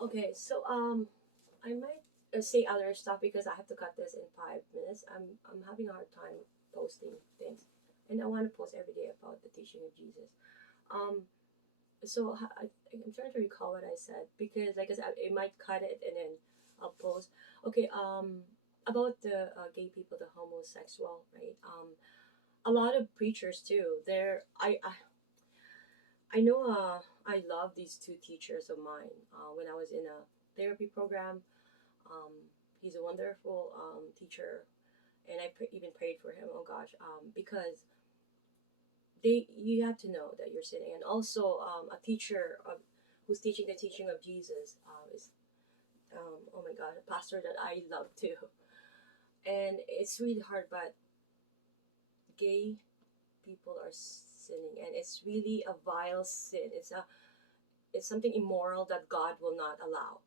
Okay, so I might say other stuff because I have to cut this in 5 minutes. I'm having a hard time posting things, and I want to post every day about the teaching of Jesus. Um, I'm trying to recall what I said because, like I said, I might cut it and then I'll post. Okay, about the gay people, the homosexual, right? A lot of preachers too. I know. I love these two teachers of mine. When I was in a therapy program, um, he's a wonderful teacher, and even prayed for him. Oh gosh, because you have to know that you're sinning, and also a teacher who's teaching the teaching of Jesus is oh my god, a pastor that I love too, and it's really hard. But gay people are sinning, and it's really a vile sin. It's something immoral that God will not allow.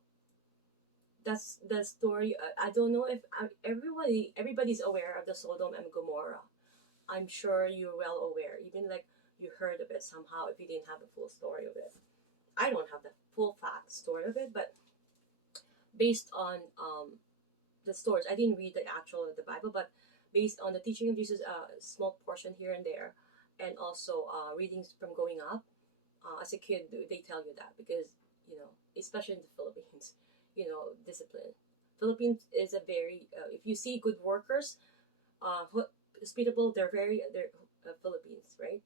That's the story. I don't know if everybody's aware of the Sodom and Gomorrah. I'm sure you're well aware, even like you heard of it somehow if you didn't have the full story of it. I don't have the full fact story of it, but based on the stories, I didn't read the actual of the Bible, but based on the teaching of Jesus, a small portion here and there, and also readings from growing up as a kid, they tell you that because especially in the Philippines, discipline. Philippines is a very if you see good workers, hospitable, they're Philippines, right?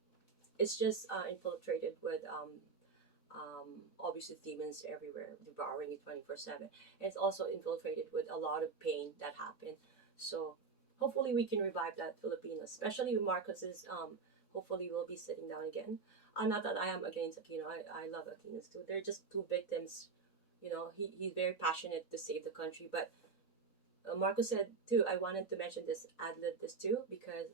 It's just infiltrated with obviously demons everywhere, devouring you 24/7. And it's also infiltrated with a lot of pain that happened. So hopefully we can revive that Filipino, especially with Marcos's. Hopefully we'll be sitting down again. Not that I am against Aquino. I love Aquinos too. They're just two victims. He's very passionate to save the country. But Marcos said too, I wanted to mention this, ad lib this too, because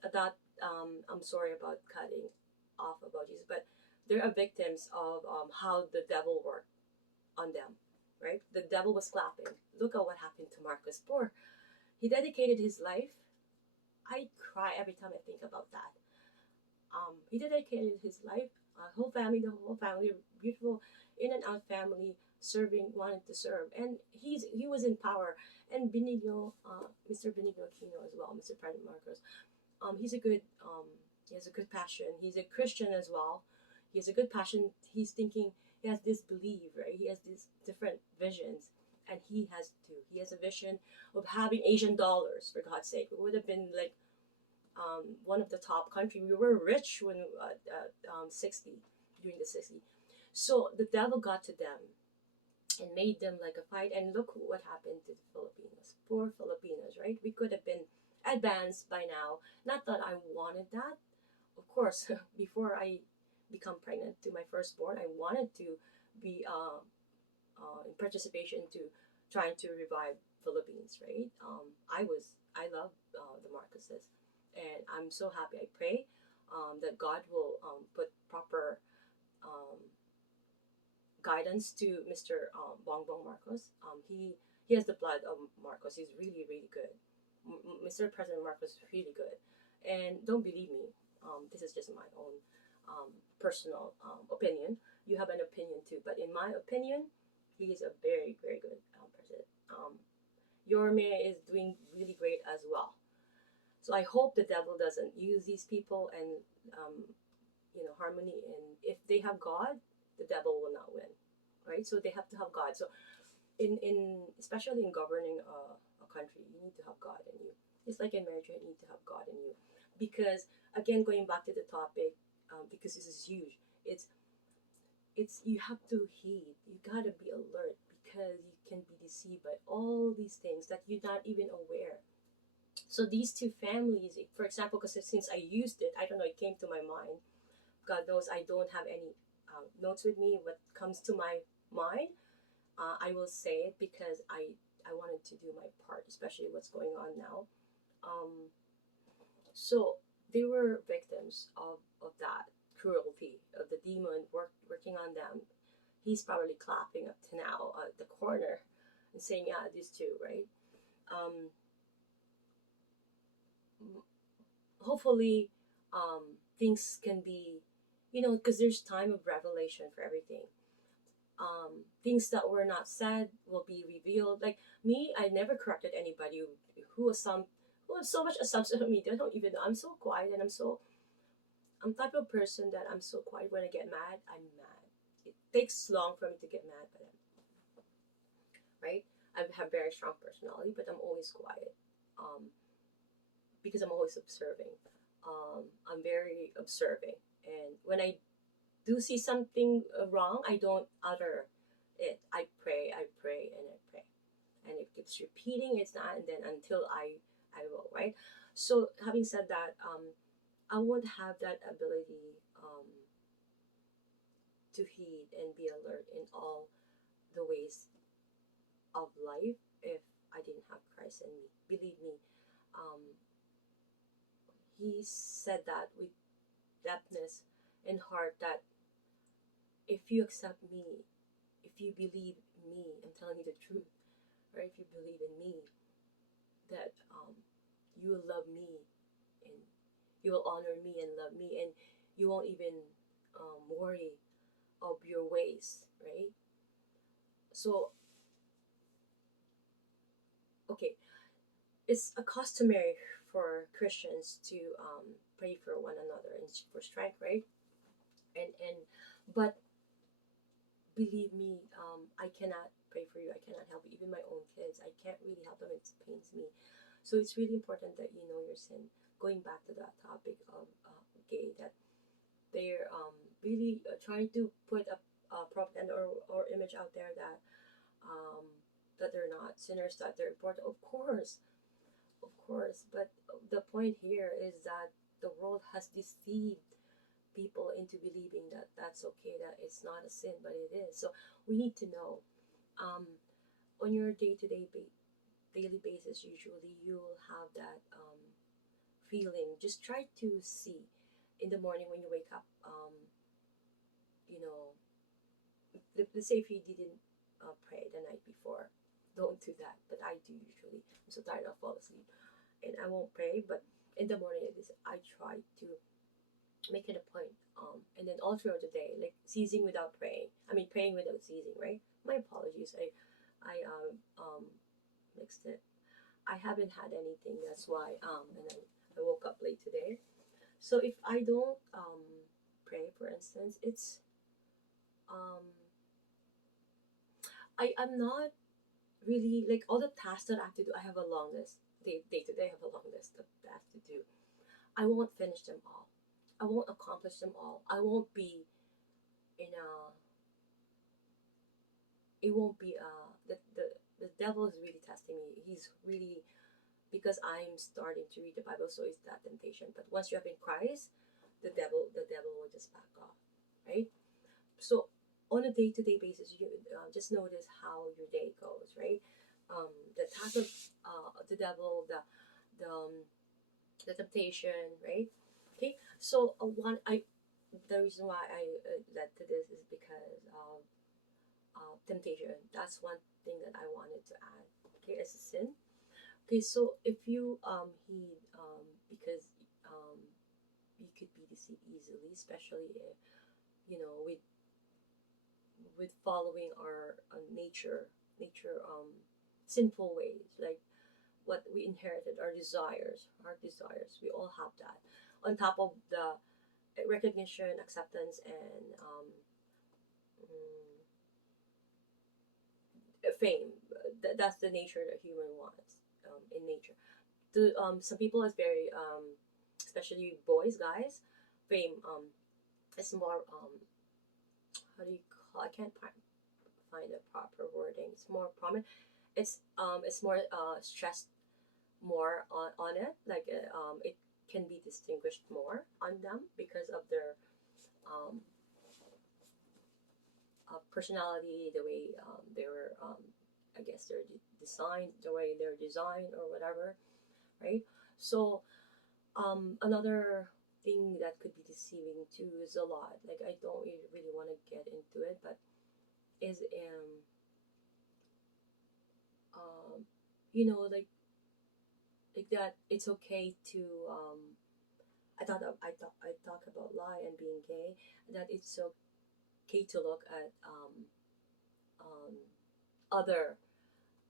that I'm sorry about cutting off about Jesus, but they are victims of how the devil worked on them, right? The devil was clapping. Look at what happened to Marcus. Poor. He dedicated his life. I cry every time I think about that. He dedicated his life, the whole family, beautiful in and out family, serving, wanted to serve, and he was in power. And Benigno, Mr. Benigno Aquino as well, Mr. President Marcos, he's a good he has a good passion. He's a Christian as well. He has a good passion. He's thinking, he has this belief, right? He has these different visions, and he has a vision of having Asian dollars, for God's sake. It would have been like one of the top country. We were rich when 60, during the 60s. So the devil got to them and made them like a fight. And look what happened to the Filipinos. Poor Filipinos, right? We could have been advanced by now. Not that I wanted that. Of course, before I become pregnant to my firstborn, I wanted to be in participation to trying to revive Philippines, right? I love the Marcoses, and I'm so happy. I pray that God will put proper um, guidance to Mr. Bongbong Marcos. He has the blood of Marcos. He's really really good. Mr. President Marcos is really good, and don't believe me. This is just my own personal opinion. You have an opinion too, but in my opinion, he is a very very good president. Yorme is doing really great as well. So I hope the devil doesn't use these people and harmony. And if they have God, the devil will not win, right? So they have to have God. So in especially in governing a country, you need to have God in you. It's like in marriage, you need to have God in you, because again, going back to the topic, because this is huge. It's you have to heed. You gotta be alert because you can be deceived by all these things that you're not even aware. So these two families, for example, because since I used it, I don't know, it came to my mind. God knows I don't have any notes with me. What comes to my mind, I will say it because I wanted to do my part, especially what's going on now. Um, so they were victims of that cruelty of the demon working on them. He's probably clapping up to now at the corner and saying, "Yeah, these two, right?" Um, Hopefully, things can be, because there's time of revelation for everything. things that were not said will be revealed. Like me, I never corrected anybody who was some who was so much on social media. I don't even know. I'm so quiet, and I'm the type of person that I'm so quiet. When I get mad, I'm mad. It takes long for me to get mad, but right. I have very strong personality, but I'm always quiet. Because I'm always observing. I'm very observing, and when I do see something wrong, I don't utter it. I pray, and I pray, and it keeps repeating. It's not, and then until I will, right. So having said that, I won't have that ability to heed and be alert in all the ways of life if I didn't have Christ in me. Believe me, um, He said that with depthness and heart that if you accept me, if you believe me, I'm telling you the truth, or if you believe in me, that you will love me and you will honor me and love me, and you won't even worry of your ways, right? So, okay, it's a customary for Christians to pray for one another and for strength, right? And but believe me, I cannot pray for you. I cannot help you. Even my own kids, I can't really help them. It pains me. So it's really important that you know your sin. Going back to that topic of gay, that they're really trying to put a propaganda or image out there um, that they're not sinners, that they're important. Of course. But the point here is that the world has deceived people into believing that that's okay, that it's not a sin, but it is. So we need to know. Um, on your daily basis, usually you will have that feeling. Just try to see in the morning when you wake up. You know, let's say if you didn't pray the night before, don't do that. But I do usually. I'm so tired, I'll fall asleep, and I won't pray. But in the morning, at least I try to make it a point. And then all throughout the day, like ceasing without praying. I mean, praying without ceasing, right? My apologies. I mixed it. I haven't had anything. That's why. And I woke up late today. So if I don't pray, for instance, it's um I'm not really like all the tasks that I have to do. I have a long list. Day to day, I have a long list of tasks to do. I won't finish them all. I won't accomplish them all. I won't be in a. It won't be the devil is really testing me. He's really because I'm starting to read the Bible, so it's that temptation. But once you have in Christ, the devil will just back off, right? So on a day-to-day basis, you just notice how your day goes, right? The attack of the devil, the the temptation, right? Okay, so one I the reason why I led to this is because of temptation. That's one thing that I wanted to add. Okay, as a sin. Okay, so if you heed because um you could be deceived easily, especially if with following our nature sinful ways, like what we inherited, our desires. We all have that. On top of the recognition, acceptance, and mm, fame. That's the nature that human wants in nature. Some people is very especially boys, guys. Fame is more how do you call? I can't find a proper wording. It's more prominent. It's more stressed more on it. Like it can be distinguished more on them because of their um, personality, the way they were. I guess they're designed, the way they're designed or whatever, right? So another thing that could be deceiving too is a lot. Like I don't really want to get into it, but is um like that it's okay to I talk about lie and being gay, that it's okay to look at other.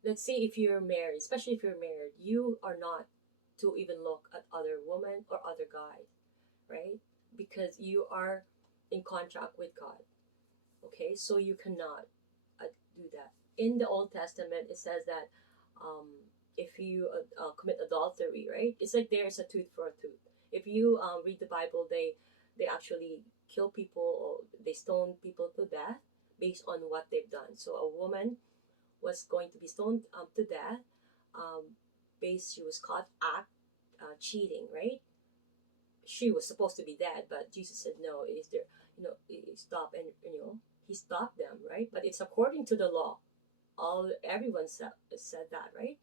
Let's say if you're married, especially if you're married, you are not to even look at other women or other guys, right? Because you are in contract with God. Okay, so you cannot do that. In the Old Testament, it says that um, if you commit adultery, right? It's like there's a tooth for a tooth. If you read the Bible, they actually kill people or they stone people to death based on what they've done. So a woman was going to be stoned to death. Based, she was caught cheating, right? She was supposed to be dead, but Jesus said, "No, is there? Stop." And he stopped them, right? But it's according to the law. Everyone said that, right?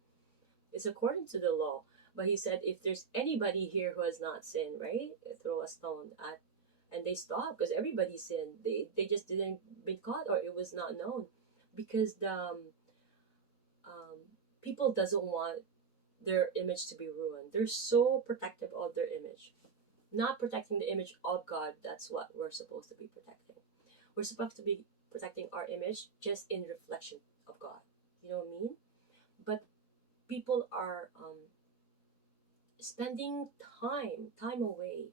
It's according to the law. But he said, if there's anybody here who has not sinned, right, throw a stone at, and they stopped because everybody sinned. They just didn't be caught, or it was not known, because the people doesn't want their image to be ruined. They're so protective of their image, not protecting the image of God. That's what we're supposed to be protecting. We're supposed to be protecting our image just in reflection of God. You know what I mean? But people are spending time away,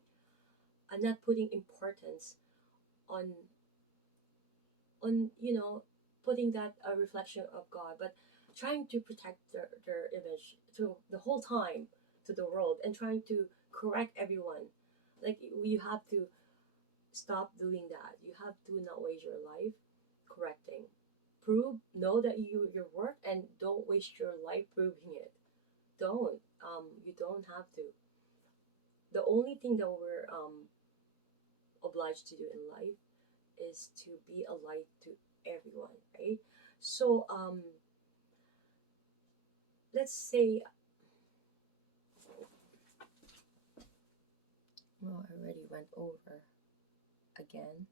and not putting importance on putting that a reflection of God, but trying to protect their image to the whole time to the world, and trying to correct everyone. Like, you have to stop doing that. You have to not waste your life correcting. Know that your worth, and don't waste your life proving it. Don't. You don't have to. The only thing that we're obliged to do in life is to be a light to everyone, right? So let's say, well, I already went over again.